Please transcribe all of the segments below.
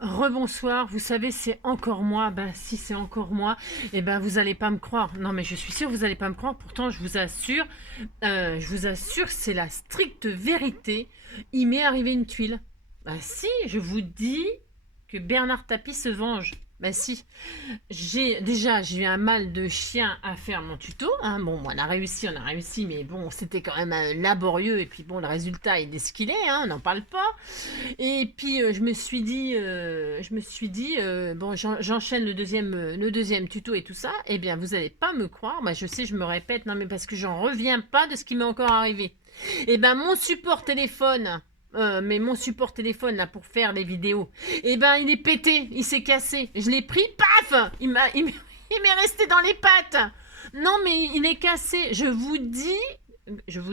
Rebonsoir, vous savez, c'est encore moi. Ben, si c'est encore moi, eh ben, vous allez pas me croire. Non, mais je suis sûre, vous allez pas me croire. Pourtant, je vous assure, c'est la stricte vérité. Il m'est arrivé une tuile. Ben, si, je vous dis que Bernard Tapie se venge. Ben, si. J'ai eu un mal de chien à faire mon tuto, hein. Bon, on a réussi, mais bon, c'était quand même laborieux. Et puis bon, le résultat, il est ce qu'il est, hein, on n'en parle pas. Et puis bon, j'enchaîne le deuxième tuto et tout ça. Eh bien, vous allez pas me croire. Moi, je sais, je me répète, non, mais parce que j'en reviens pas de ce qui m'est encore arrivé. Eh ben, mon support téléphone là pour faire les vidéos, eh ben, il est pété, il s'est cassé. Je l'ai pris, paf, il m'est resté dans les pattes. Non, mais il est cassé. Je vous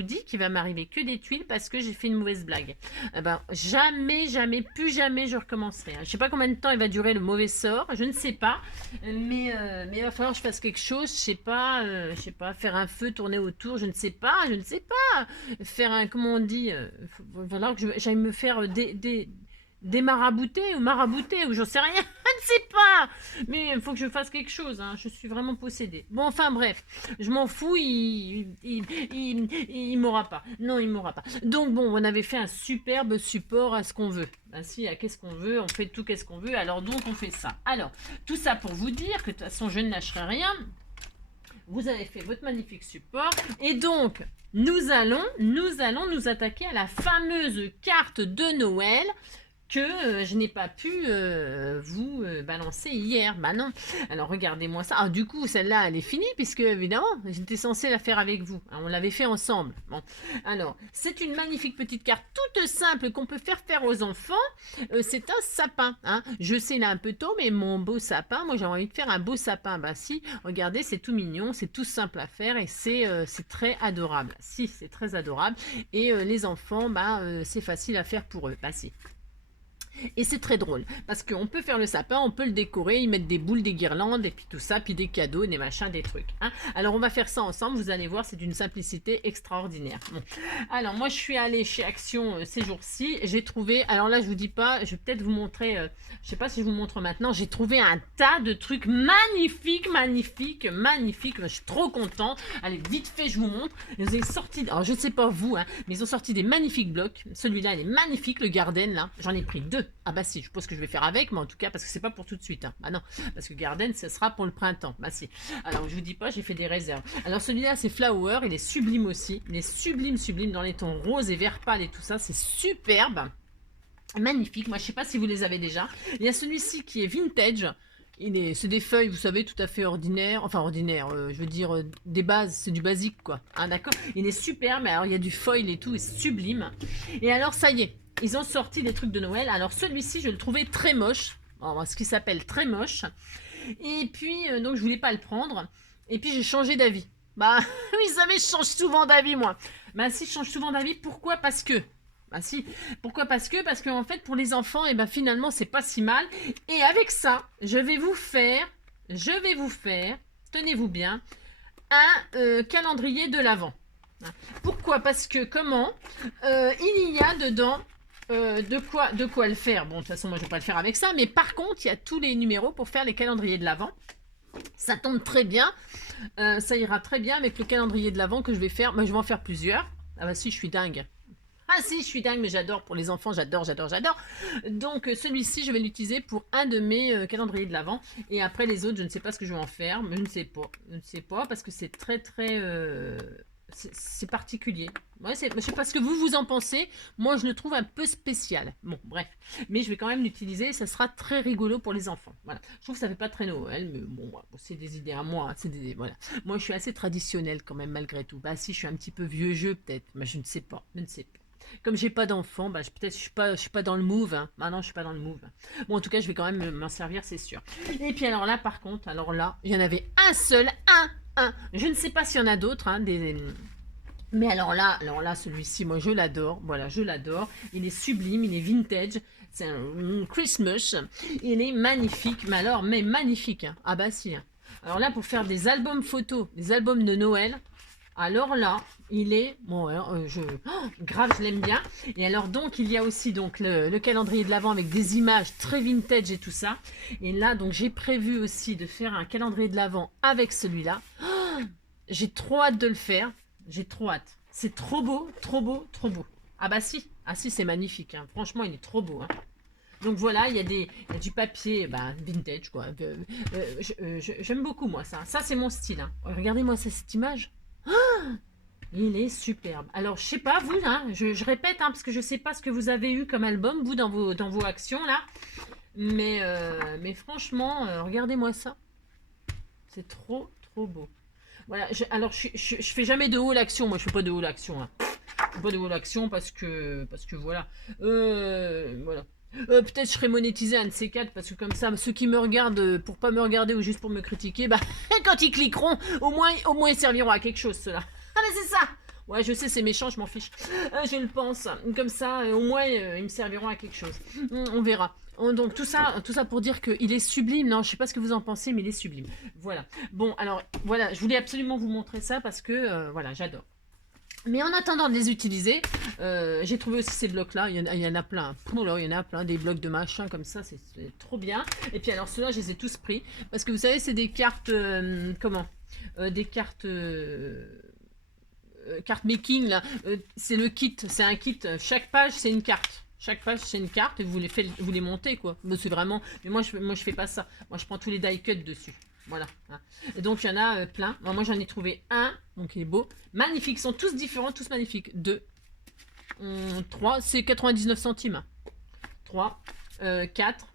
dis qu'il va m'arriver que des tuiles parce que j'ai fait une mauvaise blague. Eh ben, jamais, jamais, plus jamais je recommencerai, hein. Je sais pas combien de temps il va durer le mauvais sort, je ne sais pas, mais il va falloir que je fasse quelque chose. Je sais pas, faire un feu, tourner autour, je ne sais pas, faire un, comment on dit, il va falloir que j'aille me faire marabouter, ou j'en sais rien, je ne sais pas. Mais il faut que je fasse quelque chose, hein. Je suis vraiment possédée. Bon, enfin bref, je m'en fous, il m'aura pas. Non, il m'aura pas. Donc bon, on avait fait un superbe support à ce qu'on veut. Ainsi, à qu'est-ce qu'on veut, on fait tout qu'est-ce qu'on veut, alors donc on fait ça. Alors, tout ça pour vous dire que de toute façon, je ne lâcherai rien. Vous avez fait votre magnifique support. Et donc, nous attaquer à la fameuse carte de Noël que je n'ai pas pu vous balancer hier. Bah non. Alors regardez-moi ça. Ah, du coup, celle-là, elle est finie, puisque évidemment, j'étais censée la faire avec vous, hein. On l'avait fait ensemble. Bon. Alors, c'est une magnifique petite carte toute simple qu'on peut faire aux enfants. C'est un sapin, hein. Je sais, il est un peu tôt, mais mon beau sapin, moi j'ai envie de faire un beau sapin. Bah si, regardez, c'est tout mignon, c'est tout simple à faire et c'est très adorable. Si, c'est très adorable. Et les enfants, c'est facile à faire pour eux. Bah si. Et c'est très drôle, parce qu'on peut faire le sapin, on peut le décorer, y mettre des boules, des guirlandes, et puis tout ça, puis des cadeaux, des machins, des trucs, hein. Alors on va faire ça ensemble, vous allez voir, c'est d'une simplicité extraordinaire. Bon. Alors moi je suis allée chez Action ces jours-ci, j'ai trouvé, alors là je vous dis pas, je vais peut-être vous montrer, je sais pas si je vous montre maintenant, j'ai trouvé un tas de trucs magnifiques, magnifiques, magnifiques, je suis trop contente. Allez, vite fait, je vous montre. Ils ont sorti, alors je ne sais pas vous, hein, mais ils ont sorti des magnifiques blocs. Celui-là, il est magnifique, le Garden, là. J'en ai pris deux. Ah bah si, je pense que je vais faire avec, mais en tout cas, parce que c'est pas pour tout de suite, hein. Ah non, parce que Garden, ce sera pour le printemps. Bah si. Alors, je vous dis pas, j'ai fait des réserves. Alors, celui-là, c'est Flower, il est sublime aussi. Il est sublime, sublime, dans les tons rose et vert pâle et tout ça. C'est superbe. Magnifique. Moi, je sais pas si vous les avez déjà. Il y a celui-ci qui est vintage. C'est des feuilles, vous savez, tout à fait ordinaires. Enfin, ordinaires, je veux dire, des bases, c'est du basique, quoi. Hein, d'accord. Il est super, mais alors il y a du foil et tout, et c'est sublime. Et alors, ça y est, ils ont sorti des trucs de Noël. Alors, celui-ci, je le trouvais très moche. Alors, ce qui s'appelle très moche. Et puis, donc, je voulais pas le prendre. Et puis, j'ai changé d'avis. Bah, vous savez, je change souvent d'avis, moi. Bah, si, je change souvent d'avis. Pourquoi? Parce que. Bah si. Pourquoi? Parce que en fait pour les enfants, et ben finalement c'est pas si mal. Et avec ça, je vais vous faire, tenez-vous bien, un calendrier de l'Avent. Pourquoi? Parce que comment il y a dedans de quoi le faire. Bon, de toute façon moi je vais pas le faire avec ça, mais par contre il y a tous les numéros pour faire les calendriers de l'Avent. Ça tombe très bien, ça ira très bien avec le calendrier de l'Avent que je vais faire. Moi je vais en faire plusieurs. Ah bah si, je suis dingue. Ah si, je suis dingue, mais j'adore pour les enfants, j'adore, j'adore, j'adore. Donc celui-ci, je vais l'utiliser pour un de mes calendriers de l'Avent. Et après les autres, je ne sais pas ce que je vais en faire, mais je ne sais pas. Je ne sais pas parce que c'est très très... c'est particulier. Ouais, je sais pas ce que vous en pensez. Moi, je le trouve un peu spécial. Bon, bref. Mais je vais quand même l'utiliser. Ça sera très rigolo pour les enfants. Voilà. Je trouve que ça fait pas très Noël, mais bon, c'est des idées à moi, hein. Voilà. Moi, je suis assez traditionnelle quand même, malgré tout. Bah si, je suis un petit peu vieux jeu, peut-être. Mais je ne sais pas. Je ne sais pas. Comme j'ai pas d'enfant, peut-être je suis pas dans le move, hein. Ah non, je suis pas dans le move. Bon, en tout cas, je vais quand même m'en servir, c'est sûr. Et puis alors là, par contre, alors là, il y en avait un seul, un. Je ne sais pas s'il y en a d'autres, hein, mais alors là, celui-ci, moi, je l'adore. Voilà, je l'adore. Il est sublime, il est vintage. C'est un Christmas. Il est magnifique, mais magnifique, hein. Ah bah si, hein. Alors là, pour faire des albums photos, des albums de Noël. Alors là, il est... Bon, alors, grave, je l'aime bien. Et alors donc, il y a aussi donc le calendrier de l'Avent avec des images très vintage et tout ça. Et là, donc, j'ai prévu aussi de faire un calendrier de l'Avent avec celui-là. J'ai trop hâte de le faire. J'ai trop hâte. C'est trop beau, trop beau, trop beau. Ah bah si. Ah si, c'est magnifique. Hein. Franchement, il est trop beau. Hein. Donc voilà, il y a du papier bah, vintage, quoi. J'aime beaucoup, moi, ça. Ça, c'est mon style. Hein. Regardez-moi cette image. Il est superbe. Alors, je sais pas, vous, hein, je répète, hein, parce que je sais pas ce que vous avez eu comme album, vous, dans vos actions, là. Mais franchement, regardez-moi ça. C'est trop, trop beau. Voilà, alors, je fais jamais de haut l'action. Moi, je fais pas de haut l'action. Hein. Je fais pas de haut l'action parce que voilà. Voilà. Peut-être je serai monétisé un de ces quatre parce que comme ça, ceux qui me regardent pour pas me regarder ou juste pour me critiquer, bah quand ils cliqueront, au moins ils serviront à quelque chose ceux-là. Ah mais c'est ça. Ouais, je sais, c'est méchant, je m'en fiche. Je le pense. Comme ça, au moins ils me serviront à quelque chose. On verra. Donc tout ça pour dire qu'il est sublime. Non, je sais pas ce que vous en pensez, mais il est sublime. Voilà. Bon, alors voilà, je voulais absolument vous montrer ça parce que voilà, j'adore. Mais en attendant de les utiliser, j'ai trouvé aussi ces blocs-là. Il y en a plein. Oh là, il y en a plein. Des blocs de machin comme ça, c'est trop bien. Et puis alors ceux-là, je les ai tous pris. Parce que vous savez, c'est des cartes... comment des cartes... carte making, là. C'est le kit. C'est un kit. Chaque page, c'est une carte. Chaque page, c'est une carte et vous les montez, quoi. C'est vraiment... Mais moi, je fais pas ça. Moi, je prends tous les die cuts dessus. Voilà. Hein. Et donc, il y en a plein. Moi, j'en ai trouvé un. Donc, il est beau. Magnifique. Ils sont tous différents, tous magnifiques. 2, 3. C'est 99 centimes. 3, 4,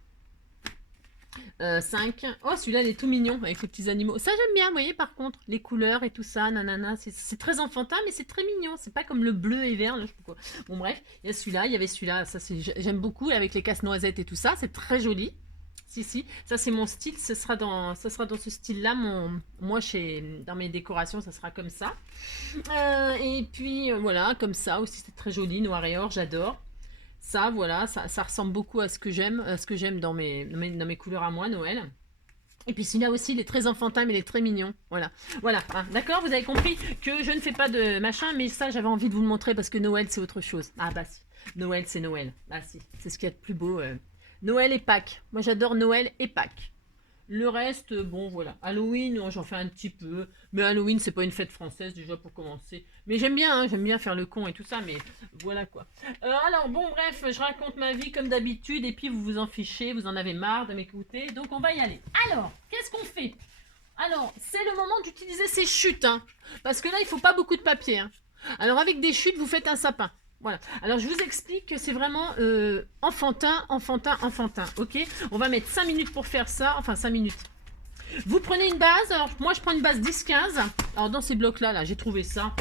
5. Oh, celui-là, il est tout mignon avec les petits animaux. Ça, j'aime bien, vous voyez, par contre. Les couleurs et tout ça, nanana. C'est très enfantin, mais c'est très mignon. C'est pas comme le bleu et vert, là, je sais pas quoi. Bon, bref, il y a celui-là, il y avait celui-là. Ça, j'aime beaucoup avec les casse-noisettes et tout ça. C'est très joli. Si, ça c'est mon style, ça sera dans ce style-là. Moi, dans mes décorations, ça sera comme ça. Et puis voilà, comme ça aussi, c'est très joli, noir et or, j'adore. Ça, voilà, ça ressemble beaucoup à ce que j'aime dans mes couleurs à moi, Noël. Et puis celui-là aussi, il est très enfantin, mais il est très mignon. Voilà, hein, d'accord, vous avez compris que je ne fais pas de machin, mais ça, j'avais envie de vous le montrer parce que Noël, c'est autre chose. Ah bah si, Noël, c'est Noël. Ah si, c'est ce qu'il y a de plus beau. Noël et Pâques. Moi, j'adore Noël et Pâques. Le reste, bon, voilà. Halloween, j'en fais un petit peu. Mais Halloween, c'est pas une fête française, déjà, pour commencer. Mais j'aime bien, hein, j'aime bien faire le con et tout ça, mais voilà, quoi. Alors, bon, bref, je raconte ma vie comme d'habitude, et puis vous vous en fichez, vous en avez marre de m'écouter, donc on va y aller. Alors, qu'est-ce qu'on fait? Alors, c'est le moment d'utiliser ces chutes, hein, parce que là, il faut pas beaucoup de papier, hein. Alors, avec des chutes, vous faites un sapin. Voilà. Alors, je vous explique que c'est vraiment enfantin, ok? On va mettre 5 minutes pour faire ça. Enfin, 5 minutes. Vous prenez une base. Alors, moi, je prends une base 10-15. Alors, dans ces blocs-là, là, j'ai trouvé ça.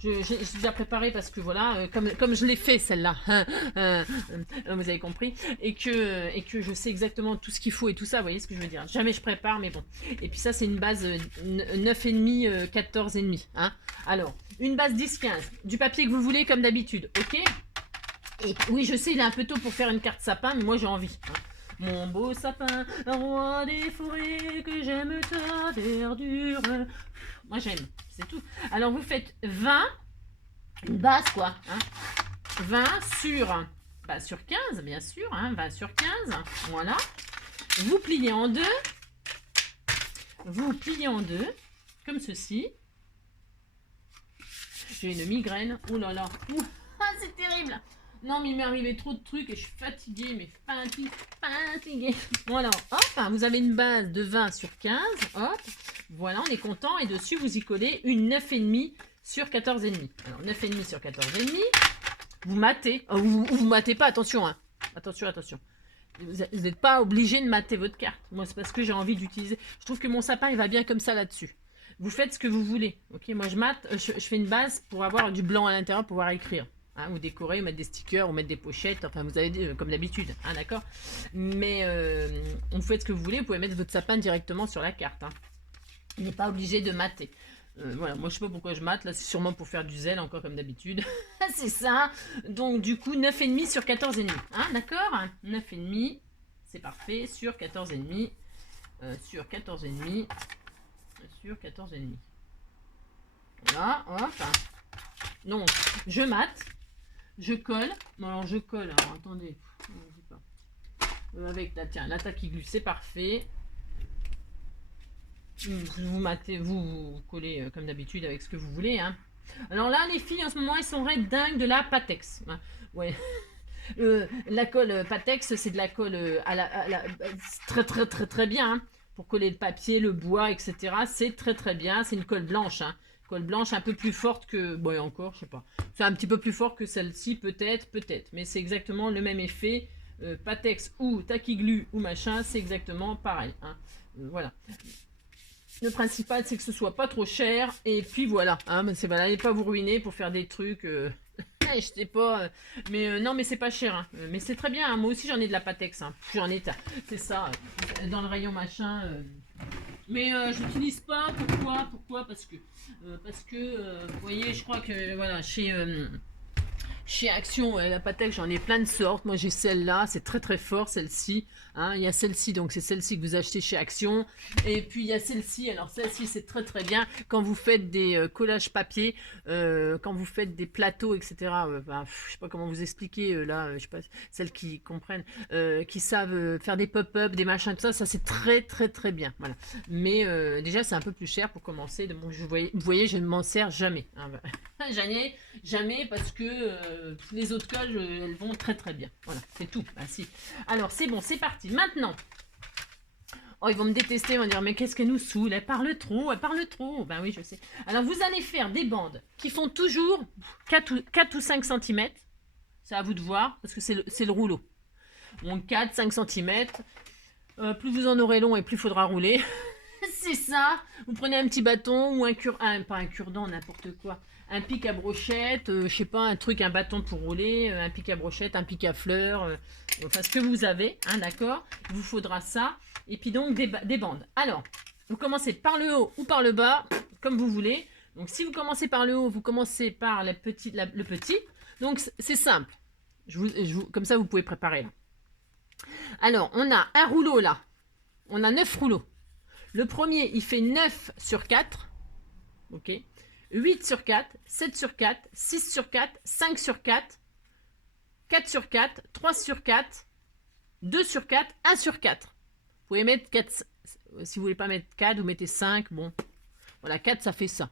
J'ai déjà préparé parce que voilà, comme je l'ai fait celle-là, vous avez compris, et que je sais exactement tout ce qu'il faut et tout ça, vous voyez ce que je veux dire. Jamais je prépare, mais bon. Et puis ça, c'est une base 9,5, 14,5. Hein. Alors, une base 10-15, du papier que vous voulez comme d'habitude, ok? Et oui, je sais, il est un peu tôt pour faire une carte sapin, mais moi j'ai envie. Hein. Mon beau sapin, roi des forêts, que j'aime ta verdure. Moi j'aime, c'est tout. Alors vous faites 20, une base quoi. Hein, 20 sur 15, bien sûr. Hein, 20 sur 15, voilà. Vous pliez en deux. Vous pliez en deux, comme ceci. J'ai une migraine. Oh là là. Ah, c'est terrible. Non, mais il m'est arrivé trop de trucs et je suis fatiguée, mais fatiguée. Voilà, hop, vous avez une base de 20 sur 15, hop, voilà, on est content. Et dessus, vous y collez une 9,5 sur 14,5. Alors, 9,5 sur 14,5, vous matez. Oh, vous matez pas, attention, hein. Attention. Vous n'êtes pas obligé de mater votre carte. Moi, c'est parce que j'ai envie d'utiliser. Je trouve que mon sapin, il va bien comme ça là-dessus. Vous faites ce que vous voulez. Ok, moi, je fais une base pour avoir du blanc à l'intérieur, pour pouvoir écrire. Hein, ou décorer, ou mettre des stickers, ou mettre des pochettes, enfin vous avez comme d'habitude, hein, d'accord. Mais vous faites ce que vous voulez, vous pouvez mettre votre sapin directement sur la carte. Hein. Il n'est pas obligé de mater. Voilà, moi je sais pas pourquoi je mate, là c'est sûrement pour faire du zèle, encore comme d'habitude. C'est ça. Donc du coup 9,5 sur 14,5. Hein, d'accord. 9,5, c'est parfait, sur 14,5. Sur 14,5. Sur 14,5. Voilà, hop. Donc, je mate, je colle. Bon, alors je colle, alors attendez. Je sais pas. Avec la, tiens, l'attaque qui glisse, c'est parfait. Vous matez, vous collez comme d'habitude avec ce que vous voulez. Hein. Alors là, les filles, en ce moment, elles sont dingues de la Patex. Ouais. La colle Patex, c'est de la colle très très très très bien. Hein. Pour coller le papier, le bois, etc. C'est très très bien. C'est une colle blanche. Hein. Colle blanche un peu plus forte que... Bon, et encore, je sais pas. C'est un petit peu plus fort que celle-ci, peut-être, peut-être. Mais c'est exactement le même effet. Patex ou Taquiglu ou machin, c'est exactement pareil. Hein. Voilà. Le principal, c'est que ce soit pas trop cher. Et puis voilà. Hein, c'est voilà, allez pas vous ruiner pour faire des trucs. Je sais pas. Mais non, mais c'est pas cher. Hein. Mais c'est très bien. Hein. Moi aussi, j'en ai de la Patex. Hein. J'en ai. C'est ça. Dans le rayon machin. Mais je n'utilise pas. Pourquoi parce que vous voyez, je crois que voilà, chez Action, ouais, la Patex, j'en ai plein de sortes. Moi, j'ai celle-là, c'est très très fort, celle-ci. Hein. Il y a celle-ci, donc c'est celle-ci que vous achetez chez Action. Et puis il y a celle-ci. Alors celle-ci, c'est très très bien quand vous faites des collages papier, quand vous faites des plateaux, etc. Ben, je sais pas comment vous expliquer là. Je sais pas, celles qui comprennent, qui savent faire des pop-up, des machins, tout ça. Ça, c'est très très très bien. Voilà. Mais déjà, c'est un peu plus cher pour commencer. Donc, vous voyez, je ne m'en sers jamais. Hein. J'en ai jamais parce que les autres colles, elles vont très très bien. Voilà, c'est tout. Ah, si. Alors, c'est bon, c'est parti. Maintenant, oh, ils vont me détester, ils vont dire, mais qu'est-ce qu'elle nous saoule? Elle parle trop, elle parle trop. Ben oui, je sais. Alors, vous allez faire des bandes qui font toujours 4 ou 5 cm. C'est à vous de voir, parce que c'est le rouleau. Donc, 4, 5 cm. Plus vous en aurez long et plus il faudra rouler. C'est ça. Vous prenez un petit bâton ou pas un cure-dent, n'importe quoi. Un pic à brochette, je sais pas, un truc, un bâton pour rouler, un pic à brochette, un pic à fleurs, enfin ce que vous avez, hein, d'accord. Il vous faudra ça. Et puis donc des bandes. Alors, vous commencez par le haut ou par le bas, comme vous voulez. Donc si vous commencez par le haut, vous commencez par le petit. Donc c'est simple. Comme ça, vous pouvez préparer là. Alors, on a un rouleau là. On a 9 rouleaux. Le premier, il fait 9 sur 4. Ok. 8 sur 4, 7 sur 4, 6 sur 4, 5 sur 4, 4 sur 4, 3 sur 4, 2 sur 4, 1 sur 4. Vous pouvez mettre 4. Si vous voulez pas mettre 4, vous mettez 5. Bon. Voilà, 4, ça fait ça.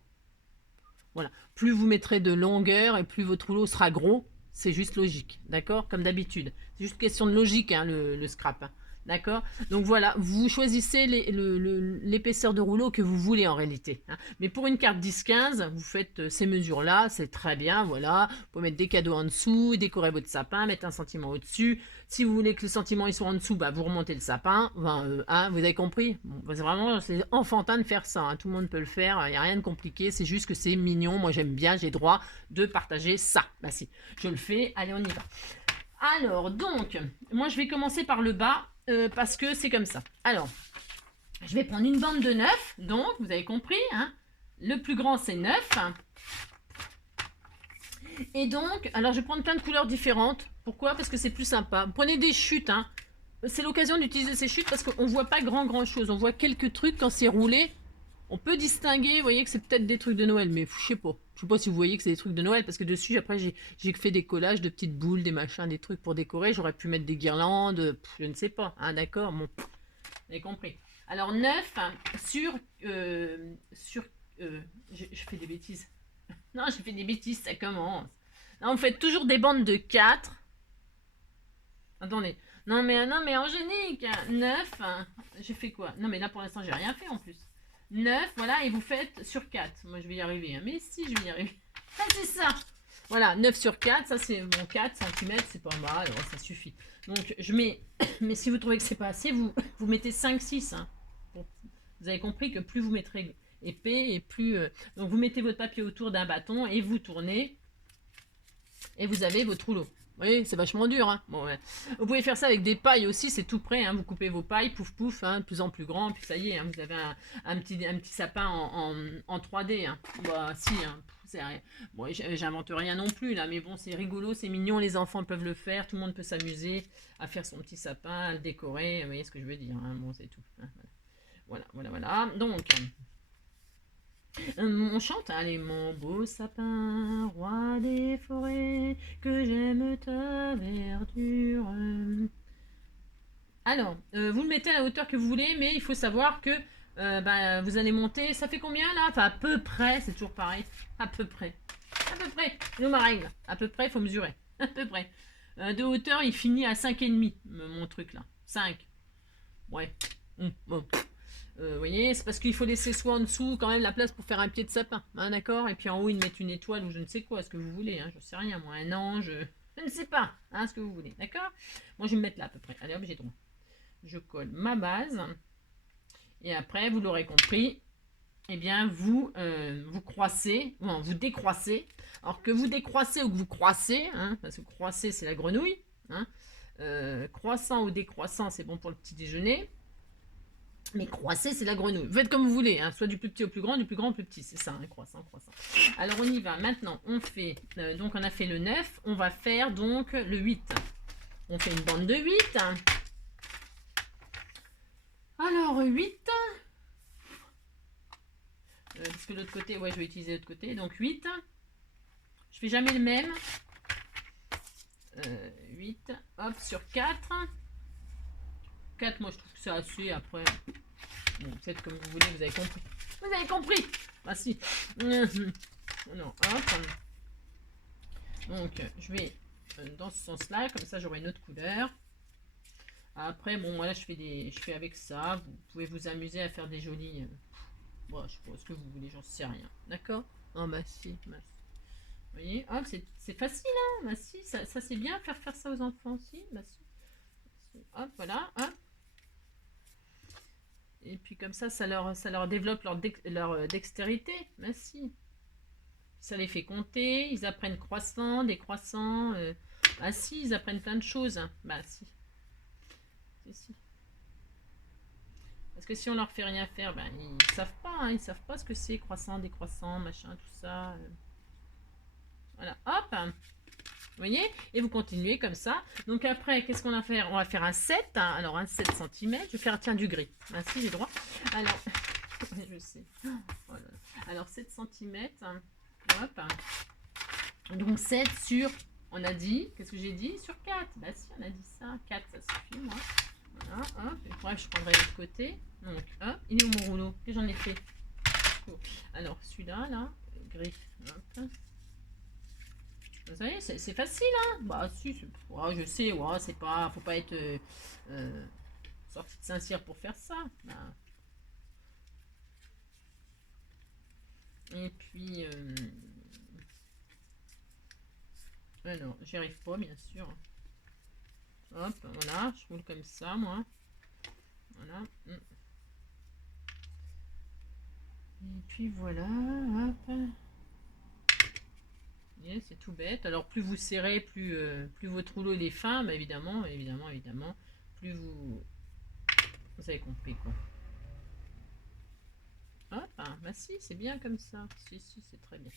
Voilà. Plus vous mettrez de longueur et plus votre rouleau sera gros. C'est juste logique. D'accord? Comme d'habitude. C'est juste question de logique, hein, le scrap. Hein. D'accord. Donc voilà, vous choisissez l'épaisseur de rouleau que vous voulez en réalité. Hein. Mais pour une carte 10-15, vous faites ces mesures-là, c'est très bien. Voilà, vous pouvez mettre des cadeaux en dessous, décorer votre sapin, mettre un sentiment au-dessus. Si vous voulez que le sentiment il soit en dessous, bah, vous remontez le sapin. Enfin, hein, vous avez compris. Bon, c'est enfantin de faire ça. Hein. Tout le monde peut le faire. Il n'y a rien de compliqué. C'est juste que c'est mignon. Moi, j'aime bien. J'ai droit de partager ça. Bah si, je le fais. Allez, on y va. Alors, donc, moi, je vais commencer par le bas. Parce que c'est comme ça. Alors, je vais prendre une bande de 9. Donc, vous avez compris. Hein, le plus grand, c'est 9. Et donc, alors je vais prendre plein de couleurs différentes. Pourquoi? Parce que c'est plus sympa. Vous prenez des chutes. Hein. C'est l'occasion d'utiliser ces chutes parce qu'on ne voit pas grand chose. On voit quelques trucs quand c'est roulé. On peut distinguer, vous voyez que c'est peut-être des trucs de Noël, mais je sais pas. Je sais pas si vous voyez que c'est des trucs de Noël, parce que dessus, après, j'ai fait des collages de petites boules, des machins, des trucs pour décorer. J'aurais pu mettre des guirlandes, je ne sais pas. Hein, d'accord, bon, vous avez compris. Alors, 9 hein, je fais des bêtises. Non, j'ai fait des bêtises, ça commence. Là, on fait toujours des bandes de 4. Attendez. Non, mais Angélique, 9. Hein, j'ai fait quoi? Non, mais là, pour l'instant, j'ai rien fait en plus. 9, voilà, et vous faites sur 4. Moi, je vais y arriver. Hein. Mais si, je vais y arriver. Ah, c'est ça. Voilà, 9 sur 4, ça c'est bon, 4 cm, c'est pas mal, alors, ça suffit. Donc, je mets, mais si vous trouvez que c'est pas assez, vous mettez 5, 6. Hein. Bon, vous avez compris que plus vous mettrez épais, et plus... donc, vous mettez votre papier autour d'un bâton, et vous tournez, et vous avez votre rouleau. Oui, c'est vachement dur. Hein. Bon, ouais. Vous pouvez faire ça avec des pailles aussi, c'est tout prêt. Hein. Vous coupez vos pailles, pouf pouf, hein, de plus en plus grand, puis ça y est, hein, vous avez un petit sapin en 3D. Hein. Bah, si, hein, bon, j'invente rien non plus là, mais bon, c'est rigolo, c'est mignon, les enfants peuvent le faire, tout le monde peut s'amuser à faire son petit sapin, à le décorer. Vous voyez ce que je veux dire. Hein. Bon, c'est tout. Hein. Voilà. Donc, On chante, allez, mon beau sapin, roi des forêts, que j'aime ta verdure. Alors, vous le mettez à la hauteur que vous voulez, mais il faut savoir que vous allez monter. Ça fait combien là? Enfin, à peu près, c'est toujours pareil. À peu près. À peu près. C'est ma règle. À peu près, il faut mesurer. À peu près. De hauteur, il finit à 5,5, mon truc là. 5. Ouais. Bon. Vous voyez, c'est parce qu'il faut laisser soit en dessous quand même la place pour faire un pied de sapin, hein, d'accord? Et puis en haut, ils mettent une étoile ou je ne sais quoi, ce que vous voulez, hein, je sais rien, moi, un ange, je ne sais pas, hein, ce que vous voulez, d'accord? Moi, je vais me mettre là à peu près. Allez hop, j'ai droit. Je colle ma base, et après, vous l'aurez compris, eh bien, vous croissez, non, vous décroissez. Alors que vous décroissez ou que vous croissez, hein, parce que croissez, c'est la grenouille, hein, croissant ou décroissant, c'est bon pour le petit déjeuner. Mais croisser, c'est la grenouille. Vous faites comme vous voulez, hein, soit du plus petit au plus grand, du plus grand au plus petit. C'est ça, hein, croissant, croissant. Alors on y va. Maintenant, on fait, donc on a fait le 9, on va faire donc le 8. On fait une bande de 8. Alors 8. Parce que l'autre côté, ouais, je vais utiliser l'autre côté. Donc 8. Je fais jamais le même. 8, hop, sur 4. 4, moi je trouve que c'est assez. Après, bon, faites comme vous voulez, vous avez compris. Vous avez compris. Ah si. Non, hop. Donc, je vais dans ce sens-là, comme ça j'aurai une autre couleur. Après, bon, voilà, je fais avec ça. Vous pouvez vous amuser à faire des jolis. Bon, je sais pas ce que vous voulez, j'en sais rien. D'accord? Oh, bah si, bah si. Vous voyez? Hop, c'est facile, hein? Bah si, ça c'est bien faire ça aux enfants aussi. Bah si. Hop, voilà, hop. Et puis comme ça leur développe leur dextérité. Bah si. Ça les fait compter, ils apprennent croissant, décroissant. Ah si, ils apprennent plein de choses. Bah si. Si. Parce que si on leur fait rien faire, ben ils savent pas, hein, ils savent pas ce que c'est croissant, décroissant, machin, tout ça. Voilà, hop. Vous voyez? Et vous continuez comme ça. Donc après, qu'est-ce qu'on va faire? On va faire un 7. Hein, alors un 7 cm. Je vais faire, tiens, du gris. Ah si, j'ai droit. Alors, je sais. Oh là là. Alors 7 cm. Hop. Donc 7 sur, on a dit, qu'est-ce que j'ai dit? Sur 4. Bah si, on a dit ça. 4, ça suffit, moi. Voilà, hop. Et bref, je prendrai l'autre côté. Donc, hop. Il est où mon rouleau? Que j'en ai fait? Alors, celui-là, là, gris. Hop. Vous savez, c'est facile, hein? Bah si, ouais, je sais, ouais, c'est pas, faut pas être sorti de Saint-Cyr pour faire ça. Bah. Et puis, alors, j'y arrive pas, bien sûr. Hop, voilà, je roule comme ça, moi. Voilà. Et puis voilà, hop. C'est tout bête. Alors plus vous serrez, plus votre rouleau il est fin, bah, évidemment, plus vous avez compris quoi. Hop, hein, bah si, c'est bien comme ça. Si, c'est très bien.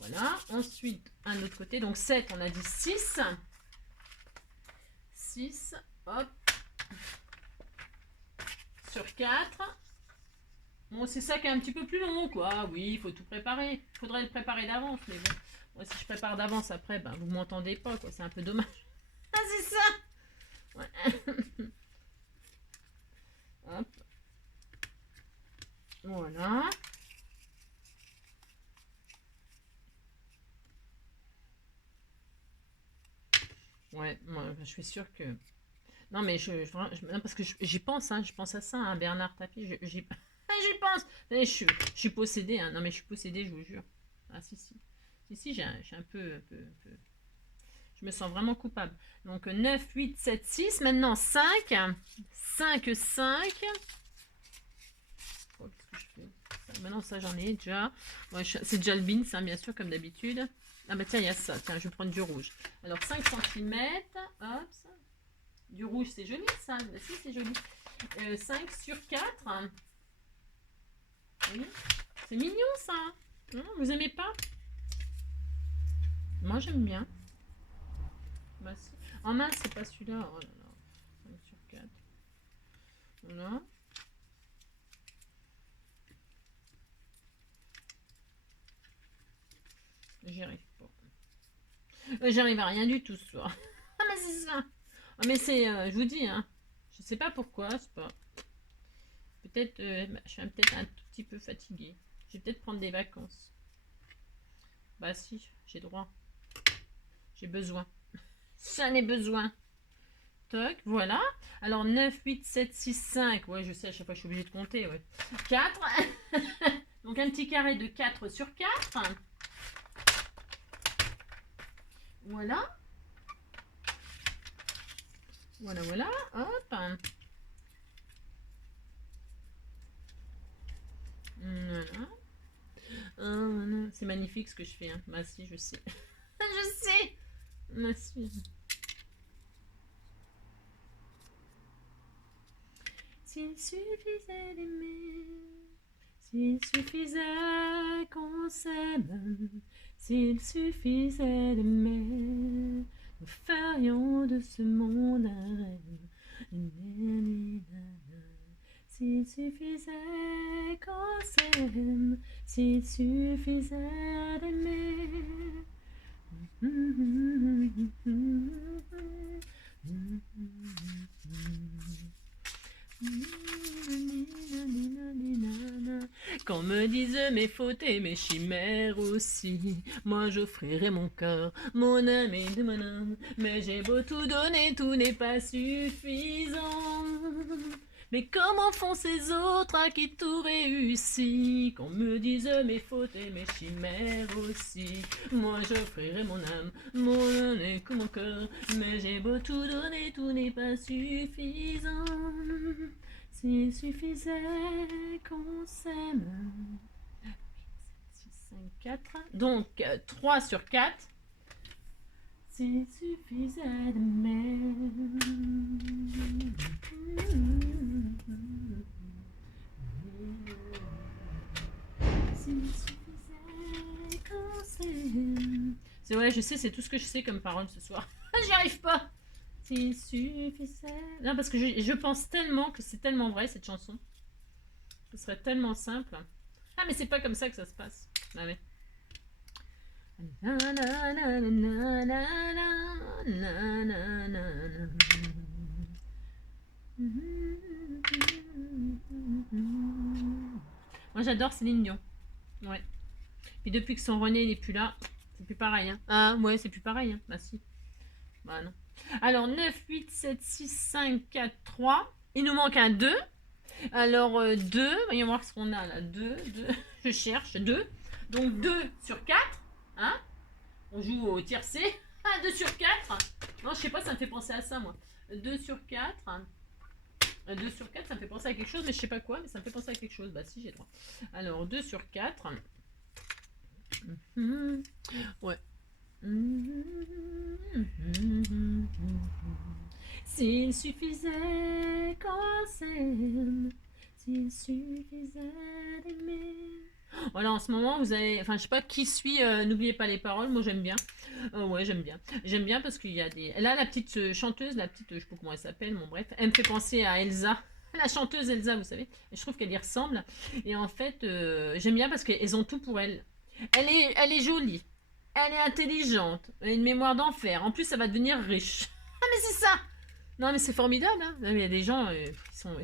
Voilà, ensuite, un autre côté. Donc 7, on a dit 6. 6, hop. Sur 4. Bon, c'est ça qui est un petit peu plus long, quoi. Oui, il faut tout préparer. Il faudrait le préparer d'avance, mais bon. Moi, si je prépare d'avance, après, ben, vous m'entendez pas, quoi. C'est un peu dommage. Ah, c'est ça. Ouais. Hop. Voilà. Ouais, moi, je suis sûre que... Non, mais non, parce que j'y pense, hein. Je pense à ça, hein, Bernard Tapie. J'y pense. Je suis possédée, hein. Non, mais je suis possédée, je vous jure. Ah, si. Si, j'ai un peu... Je me sens vraiment coupable. Donc 9, 8, 7, 6. Maintenant 5. 5, 5. Oh, qu'est-ce que je fais? Maintenant ça j'en ai déjà. Ouais, c'est déjà le beans, hein, bien sûr, comme d'habitude. Ah bah tiens, il y a ça. Tiens, je vais prendre du rouge. Alors 5 cm. Hop. Du rouge, c'est joli ça. Bah, si, c'est joli. 5 sur 4. Oui. C'est mignon ça. Vous aimez pas? Moi j'aime bien. Bah, si. En main, c'est pas celui-là. Oh là là. 5 sur 4. Voilà. J'arrive à rien du tout ce soir. Ah, mais c'est ça. Ah, mais c'est, je vous dis, hein. Je sais pas pourquoi, c'est pas. Peut-être, je suis peut-être un tout petit peu fatiguée. Je vais peut-être prendre des vacances. Bah si, j'ai droit. J'ai besoin. J'en ai besoin. Toc, voilà. Alors 9, 8, 7, 6, 5. Ouais, je sais, à chaque fois je suis obligée de compter. Ouais. 4. Donc un petit carré de 4 sur 4. Voilà. Voilà, voilà. Hop. Voilà. C'est magnifique ce que je fais. Hein. Bah si, je sais. Je sais. Bah si. S'il suffisait d'aimer, s'il suffisait qu'on s'aime, s'il suffisait d'aimer, nous ferions de ce monde un rêve. S'il suffisait qu'on s'aime, s'il suffisait d'aimer. Qu'on me dise mes fautes et mes chimères aussi, moi j'offrirai mon cœur, mon âme et de mon âme, mais j'ai beau tout donner, tout n'est pas suffisant. Mais comment font ces autres à qui tout réussit? Qu'on me dise mes fautes et mes chimères aussi, moi j'offrirai mon âme, mon âme et mon cœur, mais j'ai beau tout donner, tout n'est pas suffisant. S'il suffisait qu'on s'aime. 6, 5, 4. Donc 3 sur 4. S'il suffisait de m'aimer. S'il suffisait qu'on s'aime. C'est vrai, je sais, c'est tout ce que je sais comme parole ce soir. J'y arrive pas. S'il suffisait. Non, parce que je pense tellement que c'est tellement vrai cette chanson. Ce serait tellement simple. Ah, mais c'est pas comme ça que ça se passe. Allez. Moi j'adore Céline Dion. Ouais. Puis depuis que son René n'est plus là, c'est plus pareil. Hein. Ah ouais, c'est plus pareil. Hein. Bah si. Bah non. Alors 9, 8, 7, 6, 5, 4, 3. Il nous manque un 2. Alors 2, voyons voir ce qu'on a là. 2, 2. Je cherche 2. Donc 2 sur 4. Hein? On joue au tiercé. 2 sur 4. Non, je sais pas, ça me fait penser à ça moi. 2 sur 4. 2 sur 4, ça me fait penser à quelque chose, mais je sais pas quoi, mais ça me fait penser à quelque chose. Bah si, j'ai droit. Alors 2 sur 4. Ouais. S'il suffisait qu'on s'aime, s'il suffisait d'aimer. Voilà, en ce moment, vous avez. Enfin, je sais pas qui suit, n'oubliez pas les paroles, moi j'aime bien. Ouais, j'aime bien. J'aime bien parce qu'il y a des. Là, la petite chanteuse, la petite. Je sais pas comment elle s'appelle, bon, bref. Elle me fait penser à Elsa. La chanteuse Elsa, vous savez. Et je trouve qu'elle y ressemble. Et en fait, j'aime bien parce qu'elles ont tout pour elle. Elle est jolie. Elle est intelligente. Elle a une mémoire d'enfer. En plus, ça va devenir riche. Ah, mais c'est ça! Non, mais c'est formidable. Hein. Il y a des gens, ils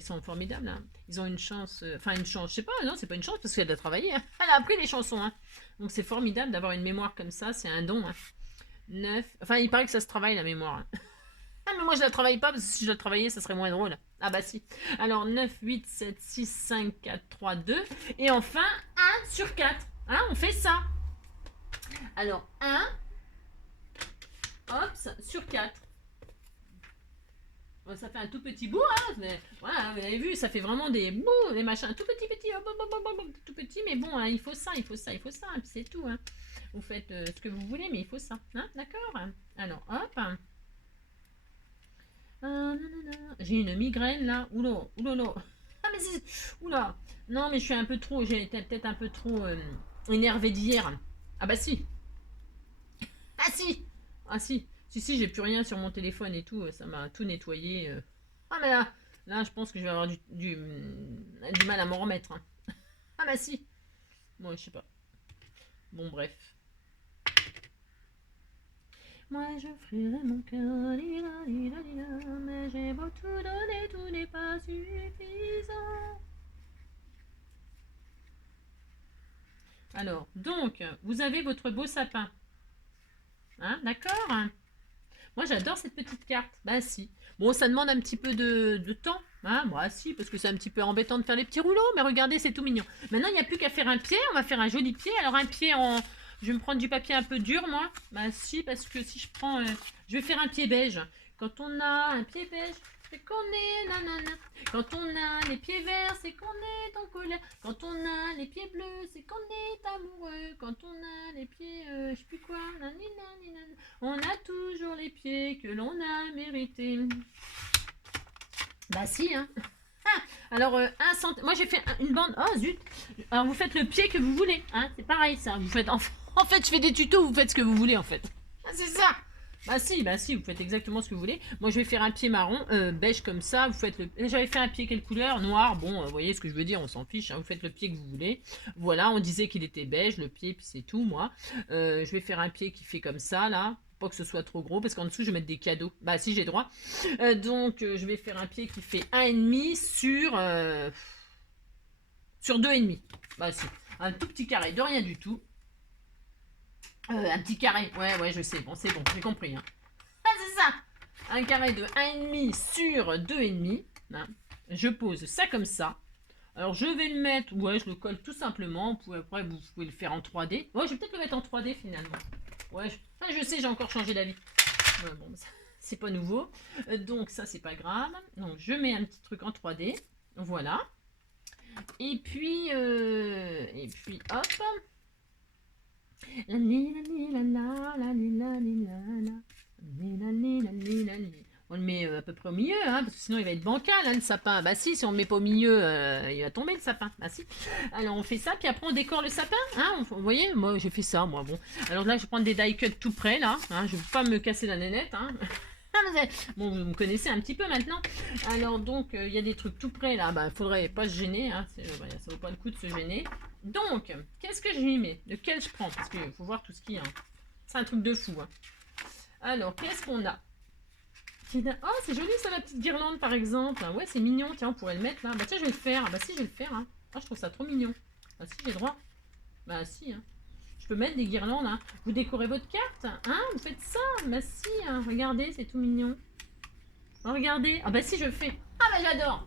sont formidables. Hein. Ils ont une chance. Enfin, une chance, je sais pas. Non, c'est pas une chance parce qu'elle a travaillé. Hein. Elle a appris les chansons. Hein. Donc, c'est formidable d'avoir une mémoire comme ça. C'est un don. Hein. 9. Enfin, il paraît que ça se travaille, la mémoire. Hein. Ah, mais moi, je la travaille pas parce que si je la travaillais, ça serait moins drôle. Ah, bah si. Alors, 9, 8, 7, 6, 5, 4, 3, 2. Et enfin, 1 sur 4. Hein, on fait ça. Alors, 1. Hop, sur 4. Ça fait un tout petit bout, hein, mais voilà, vous avez vu, ça fait vraiment des bouts, des machins, tout petit, tout petit, mais bon, hein, il faut ça, et puis c'est tout. Hein. Vous faites ce que vous voulez, mais il faut ça, hein, d'accord. Alors, hop. J'ai une migraine là, oula. Ah mais c'est, oula. Non mais je suis un peu trop, j'ai été peut-être un peu trop énervée d'hier. Ah bah si. Ah si. Ah si. Si, j'ai plus rien sur mon téléphone et tout, ça m'a tout nettoyé. Ah mais là, je pense que je vais avoir du mal à m'en remettre. Hein. Ah bah si. Bon, je sais pas. Bon, bref. Moi j'offrirai mon cœur, mais j'ai beau tout donner, tout n'est pas suffisant. Alors, donc, vous avez votre beau sapin. Hein, d'accord? Moi, j'adore cette petite carte. Bah si. Bon, ça demande un petit peu de temps. Hein, bah si, parce que c'est un petit peu embêtant de faire les petits rouleaux. Mais regardez, c'est tout mignon. Maintenant, il n'y a plus qu'à faire un pied. On va faire un joli pied. Alors, un pied en... Je vais me prendre du papier un peu dur, moi. Bah si, parce que si je prends... Je vais faire un pied beige. Quand on a un pied beige, c'est qu'on est nanana. Quand on a les pieds verts, c'est qu'on est en colère. Quand on a les pieds bleus, c'est qu'on est amoureux. Quand on a les pieds, je sais plus quoi, on a toujours les pieds que l'on a mérités. Bah si, hein. Alors, moi j'ai fait une bande. Oh zut. Alors vous faites le pied que vous voulez, hein. C'est pareil ça. Vous faites en fait, je fais des tutos. Vous faites ce que vous voulez en fait. Ah, c'est ça. Bah si, vous faites exactement ce que vous voulez. Moi, je vais faire un pied marron, beige comme ça. Vous faites le... J'avais fait un pied quelle couleur? Noir. Bon, vous voyez ce que je veux dire, on s'en fiche. Hein. Vous faites le pied que vous voulez. Voilà, on disait qu'il était beige, le pied, puis c'est tout, moi. Je vais faire un pied qui fait comme ça, là. Pas que ce soit trop gros, parce qu'en dessous, je vais mettre des cadeaux. Bah si, j'ai droit. Donc, je vais faire un pied qui fait 1,5 sur 2,5. Bah si, un tout petit carré, de rien du tout. Un petit carré, ouais, je sais, bon, c'est bon, j'ai compris. Hein. Ah, c'est ça. Un carré de 1,5 sur 2,5. Hein. Je pose ça comme ça. Alors, je vais le mettre, ouais, je le colle tout simplement. Après, vous pouvez le faire en 3D. Ouais, je vais peut-être le mettre en 3D finalement. Ouais, je sais, j'ai encore changé d'avis. Ouais, bon, c'est pas nouveau. Donc, ça, c'est pas grave. Donc, je mets un petit truc en 3D. Voilà. Et puis hop. On le met à peu près au milieu, hein, parce que sinon il va être bancal, hein, le sapin. Bah si on le met pas au milieu, il va tomber le sapin. Bah si. Alors on fait ça, puis après on décore le sapin. Hein, vous voyez, moi j'ai fait ça, moi. Bon. Alors là je vais prendre des die cuts tout près, là. Hein, je ne vais pas me casser la nénette. Hein. Bon, vous me connaissez un petit peu maintenant. Alors donc, il y a des trucs tout près là. Bah, faudrait pas se gêner. Hein. Ça vaut pas le coup de se gêner. Donc, qu'est-ce que je lui mets? Lequel je prends? Parce qu'il faut voir tout ce qu'il y a. Hein. C'est un truc de fou. Hein. Alors, qu'est-ce qu'on a? Oh, c'est joli ça, la petite guirlande par exemple. Ouais, c'est mignon. Tiens, on pourrait le mettre là. Bah tiens, je vais le faire. Bah si, je vais le faire. Hein. Ah, je trouve ça trop mignon. Bah si, j'ai droit. Bah si, hein. Je peux mettre des guirlandes. Hein. Vous décorez votre carte. Hein, vous faites ça. Bah si, hein. Regardez, c'est tout mignon. Oh, regardez. Ah bah si, je fais. Ah bah j'adore.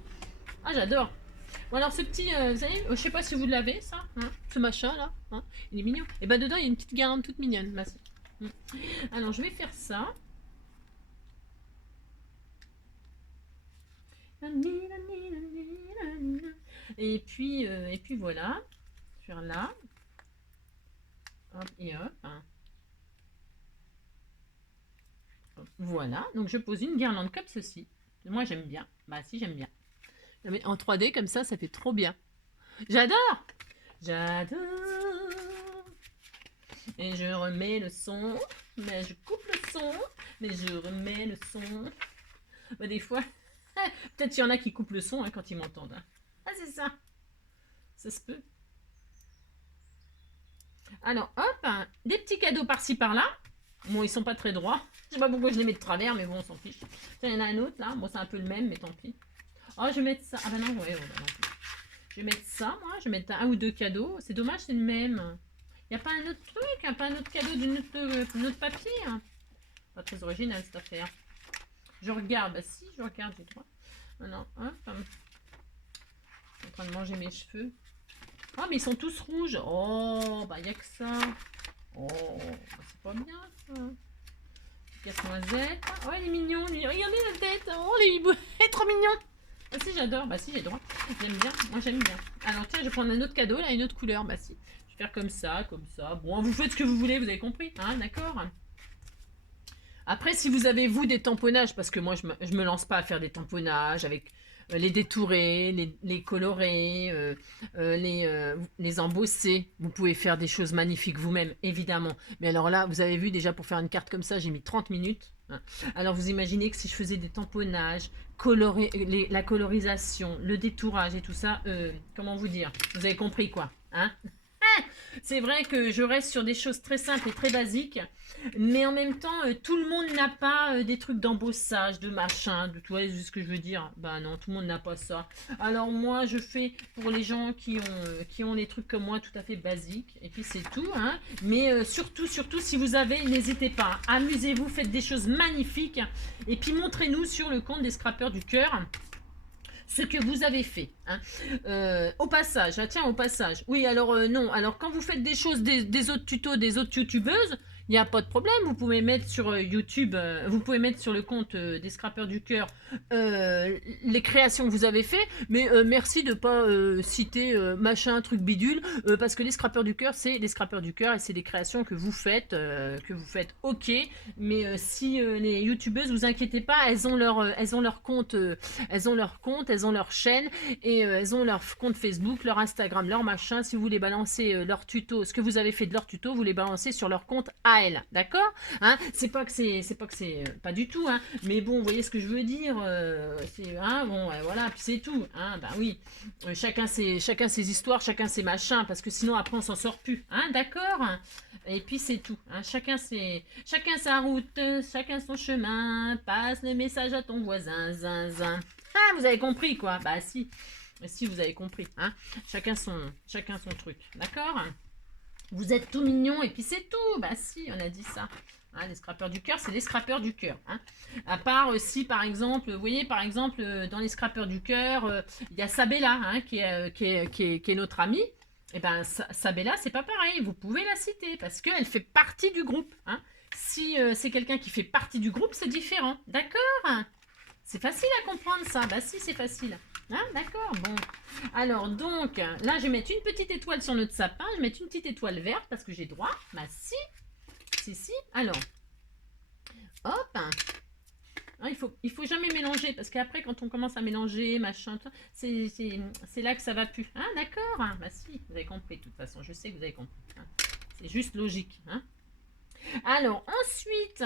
Ah j'adore. Bon alors ce petit, vous savez, je sais pas si vous l'avez ça. Hein, ce machin là. Hein, il est mignon. Et bah dedans, il y a une petite guirlande toute mignonne. Bah, alors je vais faire ça. Et puis voilà. Faire là. Hop et hop. Hein. Voilà, donc je pose une guirlande comme ceci. Moi j'aime bien. Bah si, j'aime bien. Mais en 3D comme ça fait trop bien. J'adore. J'adore. Et je remets le son. Mais je coupe le son. Mais je remets le son. Bah, des fois, peut-être qu'il y en a qui coupent le son hein, quand ils m'entendent. Hein. Ah c'est ça. Ça se peut. Alors hop, hein, des petits cadeaux par-ci par-là. Bon, ils sont pas très droits. Je sais pas pourquoi je les mets de travers, mais bon, on s'en fiche. Tiens, il y en a un autre là. Bon, c'est un peu le même, mais tant pis. Oh, je vais mettre ça. Ah bah non, ouais, bah non. Je vais mettre ça, moi. Je vais mettre un ou deux cadeaux. C'est dommage, c'est le même. Il n'y a pas un autre truc, hein, pas un autre cadeau d'une autre papier. Hein. Pas très original cette affaire. Je regarde. Bah si, je regarde, j'ai droit. Non, hop. Je suis en train de manger mes cheveux. Oh, mais ils sont tous rouges. Oh, bah il n'y a que ça. Oh, bah, c'est pas bien ça. Casse-noisette. Oh, il est mignon, lui. Regardez la tête. Oh, les hiboux. Il est trop mignon. Ah si, j'adore. Bah si, j'ai droit. J'aime bien. Moi, j'aime bien. Alors, tiens, je vais prendre un autre cadeau, là, une autre couleur. Bah si. Je vais faire comme ça, comme ça. Bon, vous faites ce que vous voulez, vous avez compris. Hein, d'accord? Après, si vous avez, vous, des tamponnages, parce que moi, je me lance pas à faire des tamponnages avec les détourés, les colorés, les embosser. Vous pouvez faire des choses magnifiques vous-même, évidemment. Mais alors là, vous avez vu, déjà, pour faire une carte comme ça, j'ai mis 30 minutes. Hein. Alors, vous imaginez que si je faisais des tamponnages, la colorisation, le détourage et tout ça, comment vous dire? Vous avez compris, quoi. Hein? C'est vrai que je reste sur des choses très simples et très basiques, mais en même temps, tout le monde n'a pas des trucs d'embossage, de machin, de tout, voyez ce que je veux dire? Bah non, tout le monde n'a pas ça. Alors moi, je fais pour les gens qui ont des trucs comme moi tout à fait basiques, et puis c'est tout, hein. Mais surtout, surtout, si vous avez, n'hésitez pas, amusez-vous, faites des choses magnifiques, et puis montrez-nous sur le compte des Scrappers du Cœur ce que vous avez fait. Hein. Au passage, ah tiens, au passage. Oui, alors non, alors quand vous faites des choses des autres tutos, des autres youtubeuses, il n'y a pas de problème, vous pouvez mettre sur YouTube, vous pouvez mettre sur le compte des Scrappers du Cœur les créations que vous avez fait, mais merci de ne pas citer machin, truc bidule, parce que les Scrappers du Cœur, c'est les Scrappers du Cœur et c'est des créations que vous faites ok, mais si les youtubeuses, vous inquiétez pas, elles ont leur compte, elles ont leur chaîne et elles ont leur compte Facebook, leur Instagram, leur machin. Si vous voulez balancer leur tuto, ce que vous avez fait de leur tuto, vous les balancez sur leur compte à elles, d'accord, hein, c'est pas que c'est pas du tout, hein, mais bon, vous voyez ce que je veux dire, c'est, hein, bon, voilà, puis c'est tout, hein, bah oui, chacun ses histoires, chacun ses machins, parce que sinon après on s'en sort plus, hein, d'accord, et puis c'est tout, hein, chacun sa route, chacun son chemin, passe le message à ton voisin, zinzin. Ah, vous avez compris quoi, bah si, vous avez compris, hein, chacun son truc, d'accord. Vous êtes tout mignon et puis c'est tout. Bah si, on a dit ça. Hein, les Scrappers du Cœur, c'est les Scrappers du Cœur. Hein. À part si par exemple, vous voyez par exemple dans les Scrappers du Cœur, il y a Sabella hein, qui est notre amie. Et ben Sabella, c'est pas pareil. Vous pouvez la citer parce qu'elle fait partie du groupe. Hein. Si c'est quelqu'un qui fait partie du groupe, c'est différent. D'accord? C'est facile à comprendre ça. Bah si, c'est facile. Hein, d'accord, bon. Alors, donc, là, je vais mettre une petite étoile sur notre sapin. Je vais mettre une petite étoile verte parce que j'ai droit. Bah si. Si. Alors, hop. Ah, il faut jamais mélanger parce qu'après, quand on commence à mélanger, machin, c'est là que ça va plus. Hein, d'accord? Bah si, vous avez compris de toute façon. Je sais que vous avez compris. Hein. C'est juste logique. Hein. Alors, ensuite,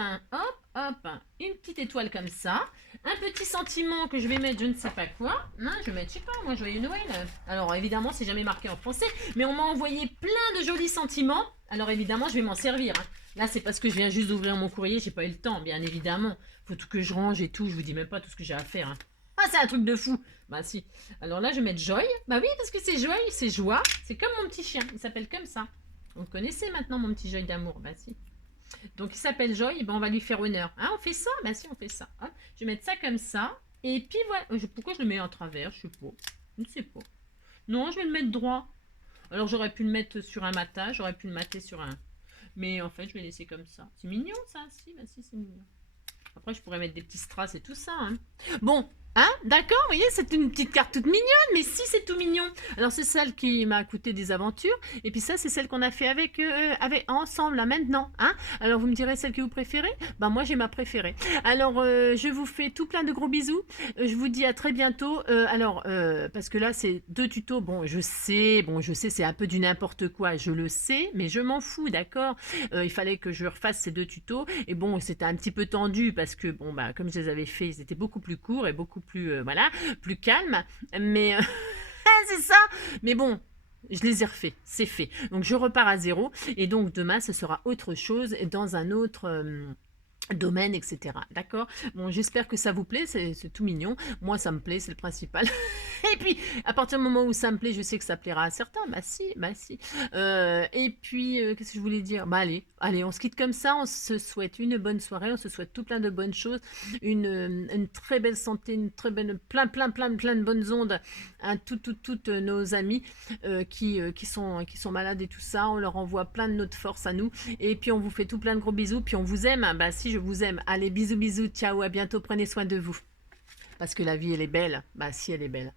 hop, une petite étoile comme ça. Un petit sentiment que je vais mettre je ne sais pas quoi. Non, je vais mettre, je sais pas, moi, Joyeux Noël. Alors, évidemment, c'est jamais marqué en français. Mais on m'a envoyé plein de jolis sentiments. Alors, évidemment, je vais m'en servir. Hein. Là, c'est parce que je viens juste d'ouvrir mon courrier. J'ai pas eu le temps, bien évidemment. Faut tout que je range et tout. Je vous dis même pas tout ce que j'ai à faire. Hein. Ah, c'est un truc de fou. Bah si. Alors là, je vais mettre Joy. Bah oui, parce que c'est Joy, c'est joie. C'est comme mon petit chien. Il s'appelle comme ça. Vous connaissez maintenant mon petit Joy d'amour. Bah si. Donc il s'appelle Joy, et ben on va lui faire honneur. Hein, on fait ça? Bah si, on fait ça. Hein. Je vais mettre ça comme ça. Et puis voilà. Pourquoi je le mets en travers? Je sais pas. Je ne sais pas. Non, je vais le mettre droit. Alors j'aurais pu le mettre sur un matin, j'aurais pu le mater sur un... Mais en fait, je vais laisser comme ça. C'est mignon ça? Si, bah si, c'est mignon. Après, je pourrais mettre des petits strass et tout ça. Hein. Bon, hein, d'accord, vous voyez, c'est une petite carte toute mignonne, mais si, c'est tout mignon. Alors, c'est celle qui m'a coûté des aventures, et puis ça, c'est celle qu'on a fait avec ensemble, là, maintenant. Hein. Alors, vous me direz celle que vous préférez? Ben, moi, j'ai ma préférée. Alors, je vous fais tout plein de gros bisous. Je vous dis à très bientôt. Parce que là, c'est 2 tutos. Bon, je sais, c'est un peu du n'importe quoi, je le sais, mais je m'en fous, d'accord. Il fallait que je refasse ces 2 tutos, et bon, c'était un petit peu tendu, parce que, bon, bah, comme je les avais fait, ils étaient beaucoup plus courts, et beaucoup plus, voilà, plus calmes, mais c'est ça, mais bon, je les ai refaits, c'est fait, donc je repars à zéro, et donc demain, ce sera autre chose, dans un autre... domaine, etc. D'accord. Bon, j'espère que ça vous plaît, c'est tout mignon. Moi, ça me plaît, c'est le principal. Et puis, à partir du moment où ça me plaît, je sais que ça plaira à certains. Bah si. Et puis, qu'est-ce que je voulais dire? Bah allez, on se quitte comme ça. On se souhaite une bonne soirée. On se souhaite tout plein de bonnes choses. Une très belle santé, une très belle, plein de bonnes ondes à toutes nos amis qui sont malades et tout ça. On leur envoie plein de notre force à nous. Et puis, on vous fait tout plein de gros bisous. Puis, on vous aime. Bah si, je vous aime. Allez, bisous, ciao, à bientôt, prenez soin de vous. Parce que la vie, elle est belle. Bah si, elle est belle.